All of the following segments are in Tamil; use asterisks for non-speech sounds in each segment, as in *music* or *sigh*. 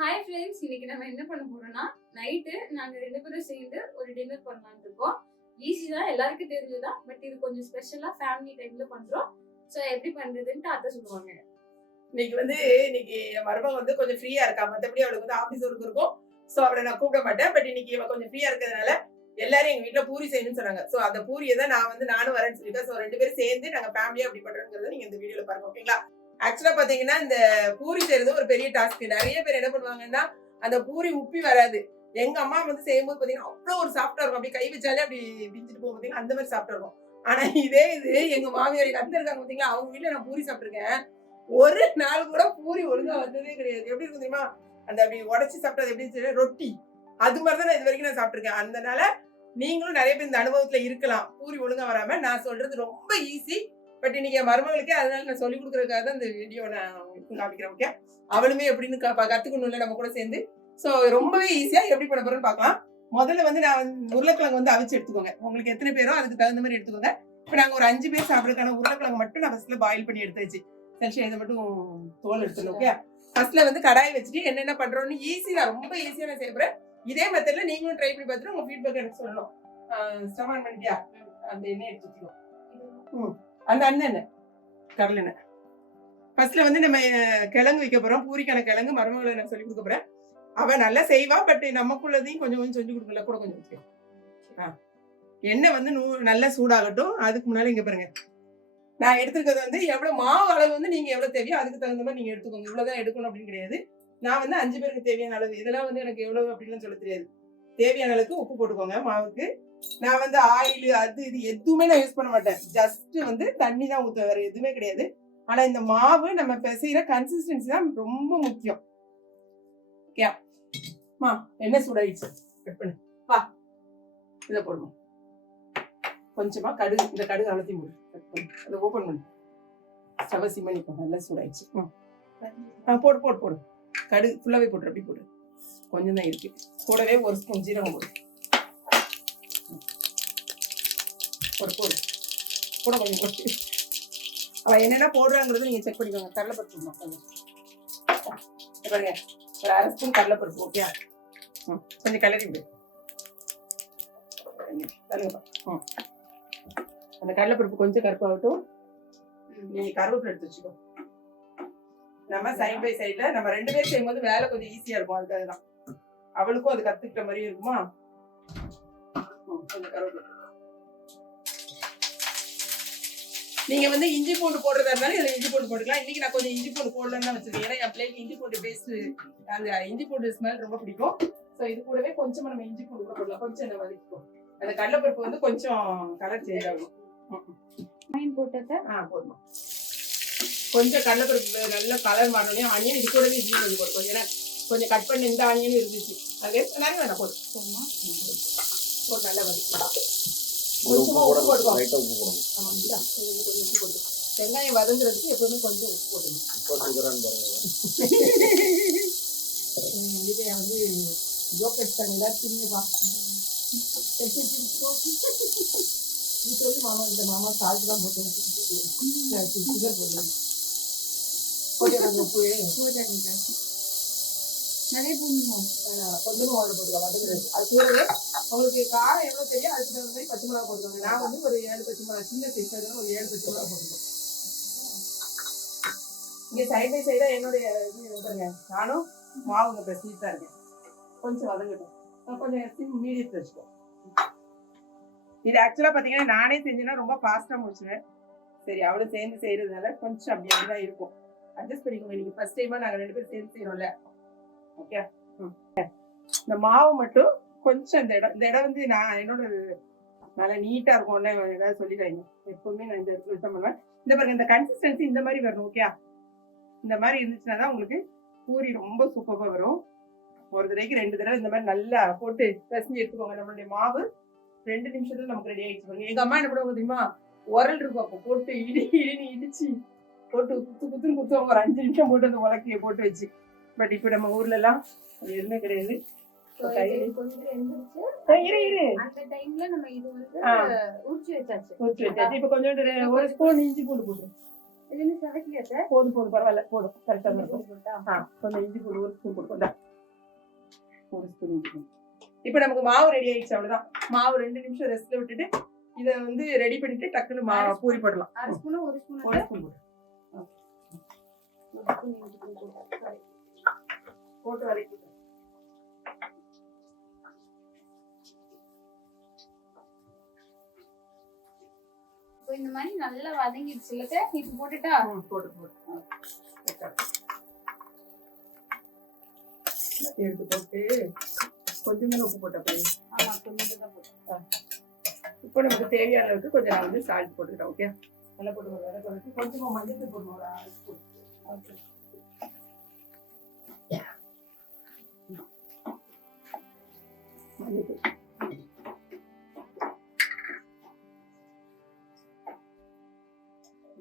ஹாய் ஃப்ரெண்ட்ஸ் இன்னைக்கு நம்ம என்ன பண்ண போறோம்னா நைட்டு நாங்க ரெண்டு பேரும் சேர்ந்து ஒரு டின்னர் பண்ணலாம்னு இருக்கோம். ஈஸி தான் எல்லாருக்கும் தெரிஞ்சுதான் பட் இது கொஞ்சம் ஸ்பெஷலா ஃபேமிலி டைம்ல பண்றோம். சோ எப்படி பண்றதுன்ட்டு அத்தை சொல்லுவாங்க. இன்னைக்கு வந்து இன்னைக்கு என் மருமக வந்து கொஞ்சம் ஃப்ரீயா இருக்கா? மற்றபடி அவளுக்கு வந்து ஆபீஸ் ஒர்க் இருக்கும். சோ அவளை நான் கூப்பிட மாட்டேன். பட் இன்னைக்கு இவ கொஞ்சம் ஃப்ரீயா இருக்கிறதுனால எல்லாரும் எங்க வீட்டுல பூரி செய்யணும்னு சொன்னாங்க. சோ அந்த பூரியை தான் நான் வந்து நானும் வரேன்னு சொல்லிட்டேன். சோ ரெண்டு பேரும் சேர்ந்து நாங்க ஃபேமிலியா அப்படி பண்றோங்கிறத நீங்க இந்த வீடியோல பாருங்க ஓகேங்களா ஆக்சுவலா பாத்தீங்கன்னா இந்த பூரி செய்யறது ஒரு பெரிய டாஸ்க் நிறைய பேர் என்ன பண்ணுவாங்கன்னா அந்த பூரி உப்பி வராது. எங்க அம்மா வந்து செய்யும்போது பாத்தீங்கன்னா அவ்வளவு ஒரு சாஃப்டா இருக்கும். அப்படி கை வச்சாலே அப்படி பிஞ்சிட்டு போகும் பாத்தீங்கன்னா அந்த மாதிரி சாப்பிட்டு இருக்கும். ஆனா இதே இது எங்க மாமியார் எங்க இருக்காங்க பாத்தீங்களா? அவங்க வீட்டுல நான் பூரி சாப்பிட்டிருக்கேன். ஒரு நாள் கூட பூரி ஒழுங்கா வந்ததே கிடையாது. எப்படி இருக்கும் தெரியுமா? அந்த அப்படி உடச்சி சாப்பிட்டது எப்படி சொல்லி ரொட்டி. அது மாதிரி தான் நான் இது வரைக்கும் நான் சாப்பிட்ருக்கேன் அதனால நீங்களும் நிறைய பேர் இந்த அனுபவத்துல இருக்கலாம். பூரி ஒழுங்கா வராம நான் சொல்றது ரொம்ப ஈஸி பட் இன்னைக்கு என் மருமகளுக்கு அதனால நான் சொல்லி கொடுக்குறதுக்காக தான் இந்த வீடியோ நான் காமிக்கிறேன் ஓகே அவளுமே எப்படின்னு கத்துக்கணும் இல்லை கத்துக்கணும்ல நம்ம கூட சேர்ந்து. ஸோ ரொம்பவே ஈஸியா எப்படி பண்ண போறேன்னு பார்க்கலாம். முதல்ல வந்து நான் உருளைக்கிழங்கு வந்து அவிச்சு எடுத்துக்கோங்க. உங்களுக்கு எத்தனை பேரோ அதுக்கு தகுந்த மாதிரி எடுத்துக்கோங்க. இப்போ நாங்கள் ஒரு அஞ்சு பேர் சாப்பிட்றதுக்கான உருளைக்கிழங்கு மட்டும் நான் ஃபர்ஸ்ட்ல பாயில் பண்ணி எடுத்து வச்சு. சரி இதை மட்டும் தோல் எடுத்துடணும் ஓகே ஃபர்ஸ்ட்ல வந்து கடாய் வச்சுட்டு என்னென்ன பண்றோம்னு ஈஸி ரொம்ப ஈஸியா நான் செய்யப்படுறேன் இதே மெத்தட்ல நீங்களும் ட்ரை பண்ணி பார்த்துட்டு உங்க ஃபீட்பேக் எனக்கு சொல்லணும். ஸ்டவ் ஆன் பண்ணிட்டியா? அந்த எண்ணெய் எடுத்துக்கணும் அந்த அண்ணன் எண்ணெய் ஃபர்ஸ்ட்ல வந்து நம்ம கிழங்கு வைக்க போறோம். பூரிக்கான கிழங்கு மருமகளை நான் சொல்லி கொடுக்க போறேன். அவ நல்லா செய்வா பட் நமக்குள்ளதையும் கொஞ்சம் கொஞ்சம் சொல்லி கொடுக்கல கூட கொஞ்சம் வச்சுக்கோ ஆ. எண்ணெய் வந்து நூ நல்லா சூடாகட்டும். அதுக்கு முன்னாடி இங்க பாருங்க. நான் எடுத்துருக்கிறது வந்து எவ்வளவு மாவு அளவு வந்து நீங்க எவ்வளவு தேவையோ அதுக்கு தகுந்த மாதிரி நீங்க எடுத்துக்கோங்க. இவ்வளவுதான் எடுக்கணும் அப்படின்னு கிடையாது. நான் வந்து அஞ்சு பேருக்கு தேவையான அளவு. இதெல்லாம் வந்து எனக்கு எவ்வளவு அப்படின்னு சொல்ல தெரியாது. தேவையான அளவுக்கு உப்பு போட்டுக்கோங்க மாவுக்கு. நான் வந்து ஆயில் அது இது எதுவுமே நான் யூஸ் பண்ண மாட்டேன். ஜஸ்ட் வந்து தண்ணி தான் ஊற்ற வேற எதுவுமே கிடையாது. ஆனா இந்த மாவு நம்ம பிசைகிற கன்சிஸ்டன்சி தான் ரொம்ப முக்கியம். ஓகே மா என்ன சூடாயிடுச்சு. கட் பண்ணு. வா. இதை போடுமா கொஞ்சமா கடுகு இந்த கடுகு அழுத்தி போடு கட் பண்ணு. அதை ஓப்பன் பண்ணு. ஸ்டவ் சிம் நல்லா சூடாயிடுச்சு. ஆ போடு போடு போடு. கடுகு ஃபுல்லாவே போட்டு அப்படி போடு. கொஞ்சம் தான் இருக்கு. கூடவே ஒரு ஸ்பூன் ஜீரகம் போடு. ஒரு போடு கூட கொஞ்சம் போட்டு அவ என்னென்ன போடுறாங்கிறது நீங்கள் செக் பண்ணிக்கோங்க. கடலைப்பருப்பு கொஞ்சம் பாருங்க. ஒரு அரை ஸ்பூன் கடலைப்பருப்பு ஓகே ம். கொஞ்சம் கிளறி விடு. தள்ளுங்கப்பா ம். அந்த கடலைப்பருப்பு கொஞ்சம் கருப்பாகட்டும். நீங்கள் கருவேப்பிலை எடுத்து வச்சுக்கோ. நம்ம சைட் பை சைடில் நம்ம ரெண்டு பேர் செய்யும்போது வேலை கொஞ்சம் ஈஸியாக இருக்கும். அதுக்காக தான் அவளுக்கும் அது கற்றுக்கிட்ட மாதிரியும் இருக்குமா? ம், கொஞ்சம் கருவேப்பிலை நீங்க வந்து இஞ்சி பூண்டு போடுறதா இருந்தாலும் இதுல இஞ்சி பூண்டு போட்டுக்கலாம். இன்னைக்கு நான் கொஞ்சம் இஞ்சி பூண்டு போடலன்னு தான் வச்சிருக்கேன். ஏன்னா என் பிள்ளைக்கு இஞ்சி பூண்டு பேஸ்ட் அந்த இஞ்சி பூண்டு ஸ்மெல் ரொம்ப பிடிக்கும். ஸோ இது கூடவே கொஞ்சமா நம்ம இஞ்சி பூண்டு கூட போடலாம். கொஞ்சம் நம்ம வதக்கிப்போம் அந்த கடலைப்பருப்பு வந்து கொஞ்சம் கலர் சேஞ்ச் ஆகும். ம், ம். ஆயின் போட்டத? ஆ போதுமா. கொஞ்சம் கடலைப்பருப்பு நல்ல கலர் மாறணும் ஆனியன் இது கூடவே இட்லி கொஞ்சம் போடுவோம் ஏன்னா கொஞ்சம் கட் பண்ணி இந்த ஆனியனும் இருந்துச்சு. அது நிறைய வேணாம் போதும்? போட்டு நல்லா வதக்கி. உப்பு கொஞ்சமா உப்பு போடணும். கொஞ்சம் வெங்காயம் வதங்குறதுக்கு எப்பவுமே கொஞ்சம் உப்பு போட்டுங்க உப்பா சுகரான்னு பாருங்க இதை வந்து ஜோக் அடிச்சாங்க எல்லாரும் திரிங்கப்பா நீ சொல்லி மாமா இந்த மாமா சால்ட் தான் போட்டு சுகர் கொஞ்சம் உப்பு நிறைய போடணுமோ ஆஹ் கொஞ்சமா வாழை போட்டுக்கோ வதங்குறது அது கூடவே உங்களுக்கு காரம் எவ்வளோ தெரியும் அதுக்கு தகுந்த மாதிரி பச்சை மிளகா போட்டுக்கோங்க. நான் வந்து ஒரு ஏழு பச்சை மிளகா சின்ன சைஸ் ஒரு ஏழு பச்சை மிளகா போட்டுக்கோ இங்கே சைட் பை சைடா என்னுடைய இது இங்க பாருங்க. நானும் மாவுங்க பிரசிட்டு தான் இருக்கேன். கொஞ்சம் வதங்கட்டும். கொஞ்சம் சிம் மீடியத்தில் வச்சுக்கோ இது ஆக்சுவலாக பாத்தீங்கன்னா நானே செஞ்சேன்னா ரொம்ப ஃபாஸ்ட்டாக முடிச்சுவேன் சரி அவளும் சேர்ந்து செய்கிறதுனால கொஞ்சம் அப்படி அப்படிதான் இருக்கும். அட்ஜஸ்ட் பண்ணிக்கோங்க. இன்னைக்கு ஃபர்ஸ்ட் டைமாக நாங்கள் ரெண்டு பேரும் சேர்ந்து செய்யறோம்ல ஓகே hmm. இந்த மாவு மட்டும் கொஞ்சம் இந்த இடம் இந்த இடம் வந்து நான் என்னோட நல்லா நீட்டா இருக்கும்ல ஏதாவது சொல்லிடுறாங்க எப்பவுமே நான் இந்த இடத்துல தான் பண்ணுவேன். இந்த பாருங்க இந்த கன்சிஸ்டன்சி இந்த மாதிரி வரணும் ஓகே இந்த மாதிரி இருந்துச்சுன்னா தான் உங்களுக்கு பூரி ரொம்ப சூப்பராக வரும். ஒரு தடவைக்கு ரெண்டு தடவை இந்த மாதிரி நல்லா போட்டு பிசைஞ்சு எடுத்துக்கோங்க. நம்மளுடைய மாவு ரெண்டு நிமிஷத்துல நமக்கு ரெடி ஆயிடுச்சு பாருங்க. எங்க அம்மா என்ன பண்ணுவாங்க தெரியுமா? உரல் இருக்கும் அப்போ போட்டு இடி இடின்னு இடிச்சு போட்டு குத்து குத்துன்னு குத்துவாங்க. ஒரு அஞ்சு நிமிஷம் போட்டு அந்த உலக்கையை போட்டு வச்சு. பட் இப்போ நம்ம ஊர்ல எல்லாம் அது எதுவுமே கிடையாது. கொஞ்சம் இரு இரு. அந்த டைம்ல நம்ம இது வந்து ஆ. ஊற்றி வச்சாச்சு. ஊற்றி வச்சாச்சு. இப்போ கொஞ்சோண்டு ரெ- ஒரு ஸ்பூன் இஞ்சி பூண்டு போட்டு. போதும் போதும் பரவாயில்ல போதும். கரெக்டாக இருக்கும். ஆ கொஞ்சம் இஞ்சி பூண்டு ஒரு ஸ்பூன் போட்டு ஒரு ஸ்பூன் இஞ்சி பூண்டு. இப்போ நமக்கு மாவு ரெடி ஆயிடுச்சு அவ்வளவுதான். மாவு ரெண்டு நிமிஷம் ரெஸ்ட்ல விட்டுட்டு இதை வந்து ரெடி பண்ணிட்டு டக்குன்னு மா பூரி போடலாம் ஒரு ஸ்பூன் ஒரு ஸ்பூன் போட்டு. போட்டு இப்போ இந்த மாதிரி நல்லா வதங்கிடுச்சு இல்ல இப்போ போட்டுட்டா? போட்டு போட்டு எடுத்து போட்டு கொஞ்சமே உப்பு போட்ட போய் ஆமா கொஞ்சம் போட்டு. இப்போ நமக்கு தேவையான அளவுக்கு கொஞ்சம் நான் வந்து சால்ட் போட்டுக்கிறேன் ஓகே நல்லா போட்டு வதக்கி கொஞ்சமா மஞ்சள் போடணும் ஒரு அரை ஸ்பூன். ஓகே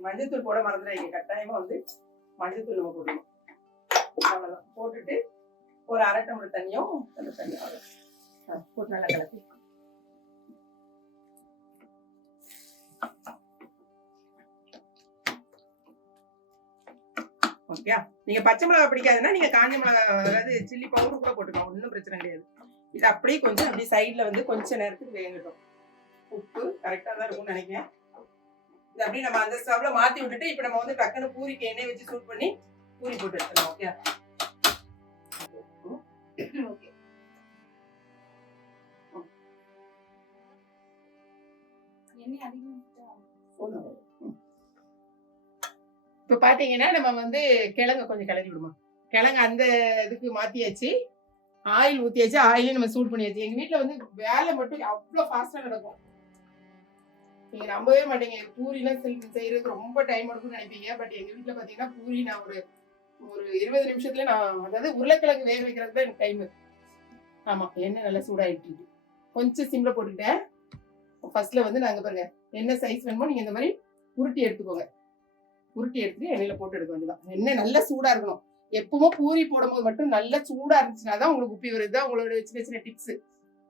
மஞ்சத்தூள் போட மறந்துடாங்க கட்டாயமா வந்து மஞ்சத்தூள் நம்ம போடணும். அவ்வளவுதான். போட்டுட்டு ஒரு அரை டம்ளர் தண்ணியும் அந்த தண்ணியும் போட்டு நல்லா கலக்கி. ஓகே நீங்க பச்சை மிளகா பிடிக்காதுன்னா நீங்க காஞ்ச மிளகா அதாவது சில்லி பவுடர் கூட போட்டுக்கலாம். ஒன்றும் பிரச்சனை கிடையாது. இது அப்படியே கொஞ்சம் அப்படியே சைடுல வந்து கொஞ்ச நேரத்துக்கு வேகட்டும். உப்பு கரெக்டா தான் இருக்கும்னு நினைக்கிறேன். இது அப்படியே நம்ம அந்த ஸ்டவ்ல மாத்தி விட்டுட்டு இப்போ நம்ம வந்து டக்குன்னு பூரிக்கு எண்ணெய் வச்சு சூட் பண்ணி பூரி போட்டு எடுத்துக்கலாம் ஓகே ஓகே எண்ணெய் அதிகமா இப்போ பாத்தீங்கன்னா நம்ம வந்து கிழங்க கொஞ்சம் கிளறி விடுமா? கிழங்கு அந்த இதுக்கு மாத்தியாச்சு. ஆயில் ஊற்றியாச்சு ஆயிலையும் நம்ம சூட் பண்ணியாச்சு எங்கள் வீட்டில் வந்து வேலை மட்டும் அவ்வளோ ஃபாஸ்ட்டாக நடக்கும். நீங்கள் நம்பவே மாட்டீங்க. பூரிலாம் செல் செய்யறதுக்கு ரொம்ப டைம் எடுக்கும்னு நினைப்பீங்க. பட் எங்கள் வீட்டில் பார்த்தீங்கன்னா பூரி நான் ஒரு ஒரு இருபது நிமிஷத்துல நான் அதாவது உருளைக்கிழங்கு வேக வைக்கிறது தான் எனக்கு டைம் ஆமா எண்ணெய் நல்லா சூடாயிட்டு இருக்கு. கொஞ்சம் சிம்ல போட்டுக்கிட்டேன். ஃபர்ஸ்ட்ல வந்து நாங்க பாருங்க என்ன சைஸ் வேணுமோ நீங்க இந்த மாதிரி உருட்டி எடுத்துக்கோங்க. உருட்டி எடுத்துட்டு எண்ணெயில போட்டு எடுக்க வேண்டியதான் எண்ணெய் நல்லா சூடா இருக்கணும். எப்பவுமே பூரி போடும்போது மட்டும் நல்லா சூடா இருந்துச்சுன்னா தான் உங்களுக்கு உப்பி வருது. உங்களோட சின்ன சின்ன டிப்ஸ்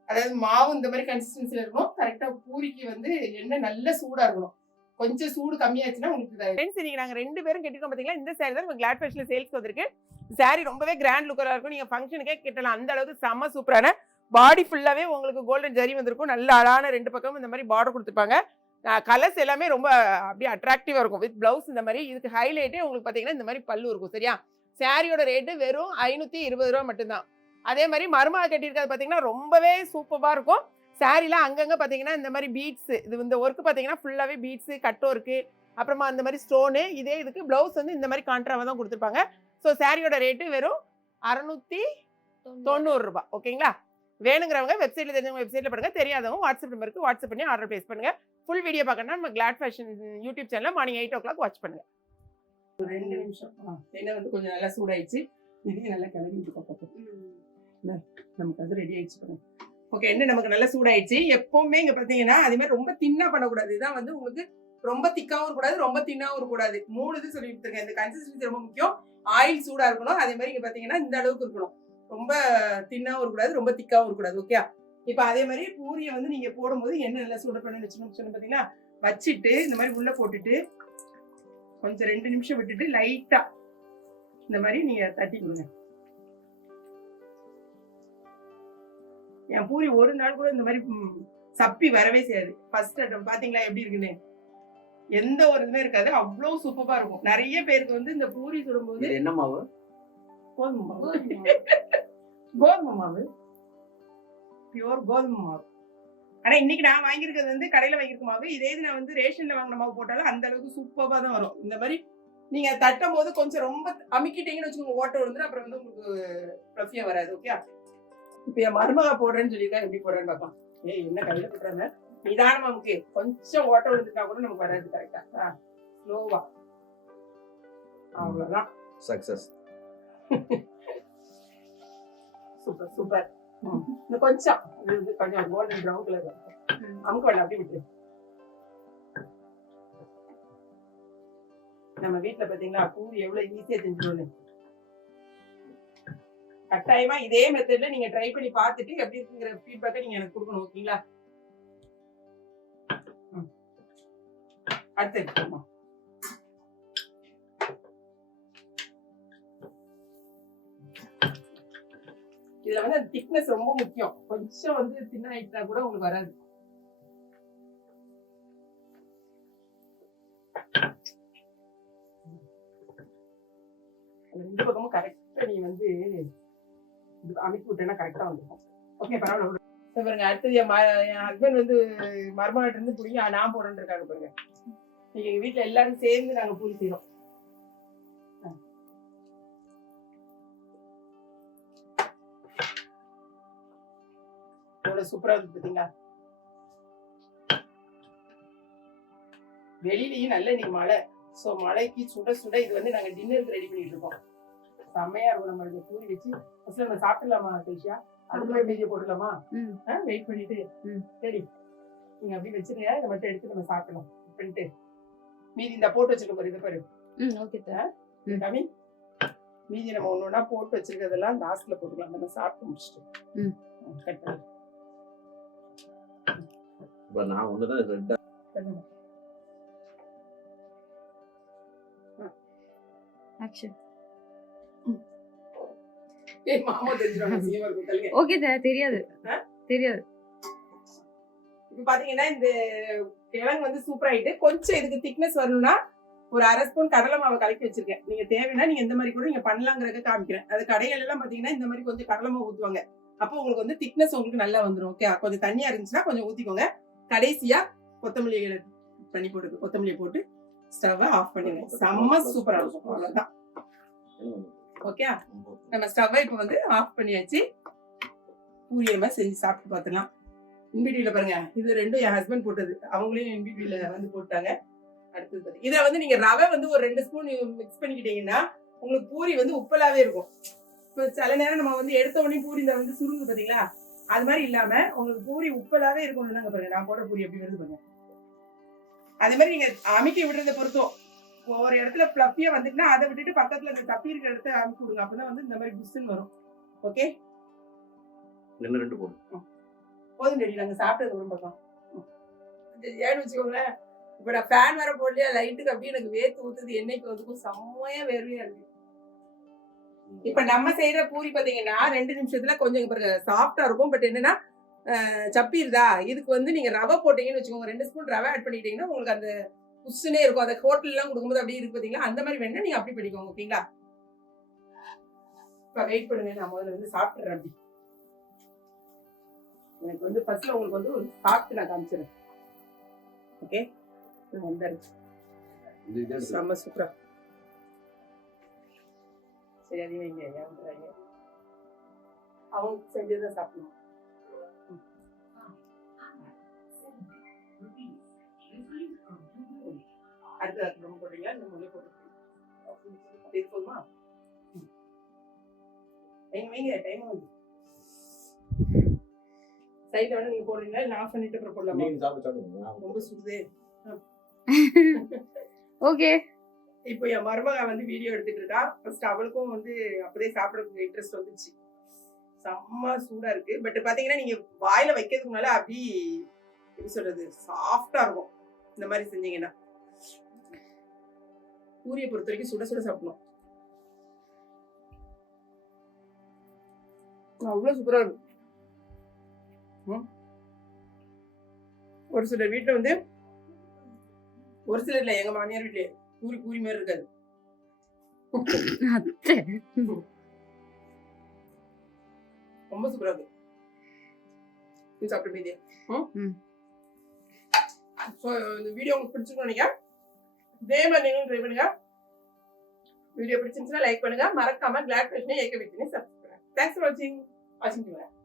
அதாவது மாவு இந்த மாதிரி கன்சிஸ்டன்சில இருக்கணும். கரெக்டா பூரிக்கு வந்து எண்ணெய் நல்லா சூடா இருக்கணும். கொஞ்சம் சூடு கம்மியாச்சுன்னா உங்களுக்கு ஃப்ரெண்ட்ஸ் இன்னைக்கு நாங்க ரெண்டு பேரும் கட்டிருக்கோம் பாத்தீங்களா? இந்த சாரி தான் கிளாட் ஃபேஷ்ல சேல்ஸ் வந்திருக்கு. சாரி ரொம்பவே கிராண்ட் லுக்கரா இருக்கும். நீங்க ஃபங்க்ஷனுக்கே கட்டலாம். அந்த அளவுக்கு செம்ம சூப்பரான பாடி ஃபுல்லாவே உங்களுக்கு கோல்டன் ஜரி வந்திருக்கும். நல்ல அழகான ரெண்டு பக்கமும் இந்த மாதிரி பார்டர் கொடுத்துருப்பாங்க. கலர்ஸ் எல்லாமே ரொம்ப அப்படியே அட்ராக்டிவாக இருக்கும். வித் ப்ளவுஸ் இந்த மாதிரி இதுக்கு ஹைலைட்டே உங்களுக்கு பார்த்தீங்கன்னா இந்த மாதிரி பல்லு இருக்கும். சரியா? சாரியோட ரேட்டு வெறும் ஐநூற்றி இருபது ரூபா மட்டும்தான். அதே மாதிரி மருமகள் கட்டியிருக்கிறது பார்த்தீங்கன்னா ரொம்பவே சூப்பராக இருக்கும். சாரிலாம் அங்கங்கே பார்த்தீங்கன்னா இந்த மாதிரி பீட்ஸ் இது இந்த ஒர்க் பார்த்தீங்கன்னா ஃபுல்லாகவே பீட்ஸு கட்டோ இருக்கு அப்புறமா அந்த மாதிரி ஸ்டோனு இதே இதுக்கு ப்ளவுஸ் வந்து இந்த மாதிரி கான்ட்ராவாக தான் கொடுத்துருப்பாங்க. ஸோ சாரியோட ரேட்டு வெறும் அறநூற்றி தொண்ணூறுரூபா ஓகேங்களா வேணுங்கிறவங்க வெப்சைட்டில் தெரிஞ்சவங்க வெப்சைட்டில் பண்ணுங்கள் தெரியாதவங்க வாட்ஸ்அப் நம்பருக்கு வாட்ஸ்அப் பண்ணி ஆர்டர் பிளேஸ் பண்ணுங்கள் ஃபுல் வீடியோ பார்க்கணும்னா நம்ம கிளாட் ஃபேஷன் யூடியூப் சேனலில் morning eight o'clock watch பண்ணுங்கள் ஒரு ரெண்டு நிமிஷம். எண்ணெய் வந்து கொஞ்சம் நல்லா சூடாயிடுச்சு. இதையும் நல்லா கிளறி விட்டுக்கோ நமக்கு அது ரெடி ஆயிடுச்சு பாருங்க. ஓகே எண்ணெய் நமக்கு நல்லா சூடாயிடுச்சு. எப்பவுமே இங்க பாத்தீங்கன்னா அதே மாதிரி ரொம்ப தின்னா பண்ணக்கூடாது. இதான் வந்து உங்களுக்கு ரொம்ப திக்காவும் இருக்கக்கூடாது ரொம்ப தின்னாவும் இருக்கக்கூடாது. மூணு இது சொல்லி கொடுத்துருக்கேன் இந்த கன்சிஸ்டன்சி ரொம்ப முக்கியம். ஆயில் சூடா இருக்கணும். அதே மாதிரி இங்க பாத்தீங்கன்னா இந்த அளவுக்கு இருக்கணும். ரொம்ப தின்னாவும் இருக்கக்கூடாது ரொம்ப திக்காவும் இருக்கக்கூடாது. ஓகே இப்போ அதே மாதிரி பூரியை வந்து நீங்க போடும்போது எண்ணெய் நல்லா சூடு பண்ணி வச்சுக்கணும். சொன்ன பாத்தீங்களா? வச்சுட்டு இந்த மாதிரி உள்ள போட்டுட்டு கொஞ்சம் ரெண்டு நிமிஷம் விட்டுட்டு லைட்டா இந்த மாதிரி நீங்க தட்டி கொடுங்க என் பூரி ஒரு நாள் கூட இந்த மாதிரி சப்பி வரவே செய்யாது. ஃபர்ஸ்ட் அட்டம் பாத்தீங்களா எப்படி இருக்குன்னு? எந்த ஒரு இதுவுமே இருக்காது. அவ்வளவு சூப்பரா இருக்கும். நிறைய பேருக்கு வந்து இந்த பூரி சுடும்போது இது என்ன மாவு? கோதுமை மாவு. கோதுமை மாவு. *laughs* பியூர் கோதுமை மாவு. ஆனா இன்னைக்கு நான் வாங்கியிருக்கிறது வந்து கடையில வாங்கியிருக்க மாவு. இதே இது நான் வந்து ரேஷன்ல வாங்கின மாவு போட்டாலும் அந்த அளவுக்கு சூப்பரா தான் வரும். இந்த மாதிரி நீங்க தட்டும் போது கொஞ்சம் ரொம்ப அமுக்கிட்டீங்கன்னு வச்சுக்கோங்க ஓட்ட விழுந்துரும். அப்புறம் வந்து உங்களுக்கு ஃப்ளஃபியா வராது ஓகே இப்ப என் மருமகா போடுறேன்னு சொல்லியிருக்கா எப்படி போடுறேன்னு பார்ப்போம் ஏய் என்ன கையில போட்டுறாங்க நிதானமா நமக்கு கொஞ்சம் ஓட்ட விழுந்துட்டா கூட நமக்கு வராது கரெக்டா ஸ்லோவா அவ்வளவுதான். சக்சஸ் சூப்பர் சூப்பர் இன்னும் கொஞ்சம். கொஞ்சம் கோல்டன் ப்ரௌன் கலர் அமுக்கு வேண்டாம் அப்படி விட்டு நம்ம வீட்ல பாத்தீங்களா பூரி எவ்வளவு ஈஸியா செஞ்சிருவோம் கட்டாயமா இதே மெத்தட்ல நீங்க ட்ரை பண்ணி பார்த்துட்டு எப்படி இருக்குங்கிற ஃபீட்பேக்கை நீங்க எனக்கு கொடுக்கணும் ஓகேங்களா. அடுத்து இதுல வந்து அந்த திக்னஸ் ரொம்ப முக்கியம். கொஞ்சம் வந்து தின்ன ஆயிட்டா கூட உங்களுக்கு வராது. ரெண்டு பக்கமும் கரெக்டா நீ வந்து அமைப்பு விட்டேன்னா கரெக்டா வந்துருக்கும் ஓகே பரவாயில்ல பாருங்க அடுத்தது என் ம- என் ஹஸ்பண்ட் வந்து மருமகிட்ட இருந்து பிடிங்க நான் போடுறேன் இருக்காங்க பாருங்க. நீங்க எங்க வீட்டுல எல்லாரும் சேர்ந்து நாங்க பூரி செய்யறோம் எவ்வளவு சூப்பரா இருக்கு பாத்தீங்களா? வெளியிலயும் நல்ல நீ மழை. சோ மழைக்கு சுட சுட இது வந்து நாங்க டின்னருக்கு ரெடி பண்ணிட்டு இருக்கோம். செம்மையா இருக்கும். நம்ம இந்த பூரி வச்சு ஃபர்ஸ்ட் நம்ம சாப்பிடலாமா தேஷியா அதுக்குள்ள மீதியை போட்டுடலாமா? ம். வெயிட் பண்ணிட்டு. சரி. நீங்க அப்படி வச்சிருங்க. இதை மட்டும் எடுத்து நம்ம சாப்பிடலாம். பண்ணிட்டு. மீதி இந்த போட்டு வச்சிருக்க பாரு இதை பாரு. ஓகே. கம்மி. மீதி நம்ம ஒண்ணு ஒண்ணா போட்டு வச்சிருக்கிறதெல்லாம் லாஸ்ட்ல போட்டுக்கலாம். நம்ம சாப்பிட்டு முடிச்சுட்டு. பண்ணு. இப்ப நான் ஒண்ணுதான் ரெட்டா பண்ணுங்க. ஆக்ஷன் ஏய் மாமா தெரிஞ்சிருவாங்க சீமா இருக்கும் தள்ளுங்க. ஓகே தெரியாது? தெரியாது. இப்ப பாத்தீங்கன்னா இந்த கிழங்கு வந்து சூப்பர் ஆயிட்டு கொஞ்சம் இதுக்கு திக்னஸ் வரணும்னா ஒரு அரை ஸ்பூன் கடலை மாவை கலக்கி வச்சிருக்கேன். நீங்க தேவைன்னா நீங்க இந்த மாதிரி கூட நீங்க பண்ணலாங்கிறத காமிக்கிறேன். அது கடைகள் எல்லாம் பாத்தீங்கன்னா இந்த மாதிரி கொஞ்சம் கடலை மாவு ஊத்துவாங்க. அப்போ உங்களுக்கு வந்து திக்னஸ் உங்களுக்கு நல்லா வந்துடும் ஓகே கொஞ்சம் தண்ணியா இருந்துச்சுன்னா கொஞ்சம் ஊத்திக்கோங்க. கடைசியா கொத்தமல்லி பண்ணி போட்டு கொத்தமல்லியை போட்டு ஸ்டவ்வை ஆஃப் பண்ணிடுங்க. செம்ம சூப்பரா இருக்கும். அவ்வளவுதான். ஓகே நம்ம ஸ்டவ்வை இப்போ வந்து ஆஃப் பண்ணியாச்சு. பூரி நம்ம செஞ்சு சாப்பிட்டு பார்த்துலாம் இன்பிடியில பாருங்க இது ரெண்டும் என் ஹஸ்பண்ட் போட்டது. அவங்களையும் இன்பிடியில வந்து போட்டாங்க. அடுத்தது இதை வந்து நீங்க ரவை வந்து ஒரு ரெண்டு ஸ்பூன் மிக்ஸ் பண்ணிக்கிட்டீங்கன்னா உங்களுக்கு பூரி வந்து உப்பலாவே இருக்கும். இப்போ சில நேரம் நம்ம வந்து எடுத்த உடனே பூரி இந்த வந்து சுருங்கு பாத்தீங்களா? அது மாதிரி இல்லாம உங்களுக்கு பூரி உப்பலாவே இருக்கணும்னாங்க பாருங்க நான் போடுற பூரி எப்படி வருது பாருங்க. அதே மாதிரி நீங்க அமைக்க விடுறத பொறுத்தும் ஒரு இடத்துல ஃப்ளஃபியா வந்துட்டுனா அதை விட்டுட்டு பக்கத்துல இந்த தப்பி இருக்கிற இடத்த அமுக்கி விடுங்க. அப்பதான் வந்து இந்த மாதிரி புஷ்ஷுன்னு வரும். ஓகே இன்னும் ரெண்டு போடு. போதும் டெடி நாங்க சாப்பிட்டது ஒரு பக்கம் ஏன்னு வச்சுக்கோங்களேன். இப்ப நான் ஃபேன் வேற போடலையா? லைட்டுக்கு அப்படியே எனக்கு வேர்த்து ஊத்துது. என்னைக்கு வந்துக்கும் செம்மையா வேர்வையா இருக்கு. இப்ப நம்ம செய்யற பூரி பாத்தீங்கன்னா ரெண்டு நிமிஷத்துல கொஞ்சம் சாஃப்டா இருக்கும். பட் என்னன்னா சப்பிடுதா இதுக்கு வந்து நீங்க ரவை போட்டீங்கன்னு வச்சுக்கோங்க. ரெண்டு ஸ்பூன் ரவை ஆட் பண்ணிட்டீங்கன்னா உங்களுக்கு அந்த புஷ்ஷுனே இருக்கும். அந்த ஹோட்டல் எல்லாம் கொடுக்கும்போது அப்படியே இருக்கு பாத்தீங்களா? அந்த மாதிரி வேணா நீங்க அப்படி பண்ணிக்கோங்க ஓகேங்களா? இப்ப வெயிட் பண்ணுங்க நான் முதல்ல வந்து சாப்பிட்டுறேன் அப்படி. எனக்கு வந்து ஃபர்ஸ்ட்ல உங்களுக்கு வந்து ஒரு சாப்பிட்டு நான் காமிச்சிடுறேன். ஓகே இதான் இருக்கு. செம்ம சூப்பரா சரி அதையும் வைங்க ஏன் விட்டுறாங்க அவங்க செஞ்சதை சாப்பிடணும். அடுத்து அடுத்து ரொம்ப போடுறீங்களா? இந்த முள்ளே போட்டுருக்கீங்க இது போதுமா? ம். வைங்க டைம் வந்து சைடில் வேணா நீங்க போடுறீங்களா? இல்லை ஆஃப் பண்ணிட்டு அப்புறம் போடலாமா? ரொம்ப சுடுதே. ஓகே *laughs* *laughs* இப்போ என் மருமக வந்து வீடியோ எடுத்துட்டு இருக்கா. ஃபர்ஸ்ட் அவளுக்கும் வந்து அப்படியே சாப்பிடறதுக்கு இன்ட்ரெஸ்ட் வந்துச்சு செம்ம சூடா இருக்கு. பட் பாத்தீங்கன்னா நீங்க வாயில வைக்கிறதுக்கு முன்னால அப்படி எப்படி சொல்றது சாஃப்டா இருக்கும். இந்த மாதிரி செஞ்சீங்கன்னா. பூரியை பொறுத்த வரைக்கும் சுட சுட சாப்பிடணும். அவ்வளோ சூப்பரா இருக்கும் ம். ஒரு சிலர் வீட்டில் வந்து ஒரு சிலர் இல்லை எங்க மாமியார் வீட்லயே. மாதிரி இருக்காது ரொம்ப சூப்பரா இருக்கு. நீ சாப்பிட்ட மீதியா ம். ஸோ இந்த வீடியோ உங்களுக்கு பிடிச்சிருக்கும் நினைக்கிறேன். இதே மாதிரி நீங்களும் ட்ரை பண்ணுங்க. வீடியோ பிடிச்சிருந்துச்சுன்னா லைக் பண்ணுங்க. மறக்காம கிளாட் பேஷனே ஏக்க வைக்கணும் சப்ஸ்கிரைப் தேங்க்ஸ் ஃபார் வாட்சிங் வாட்சிங்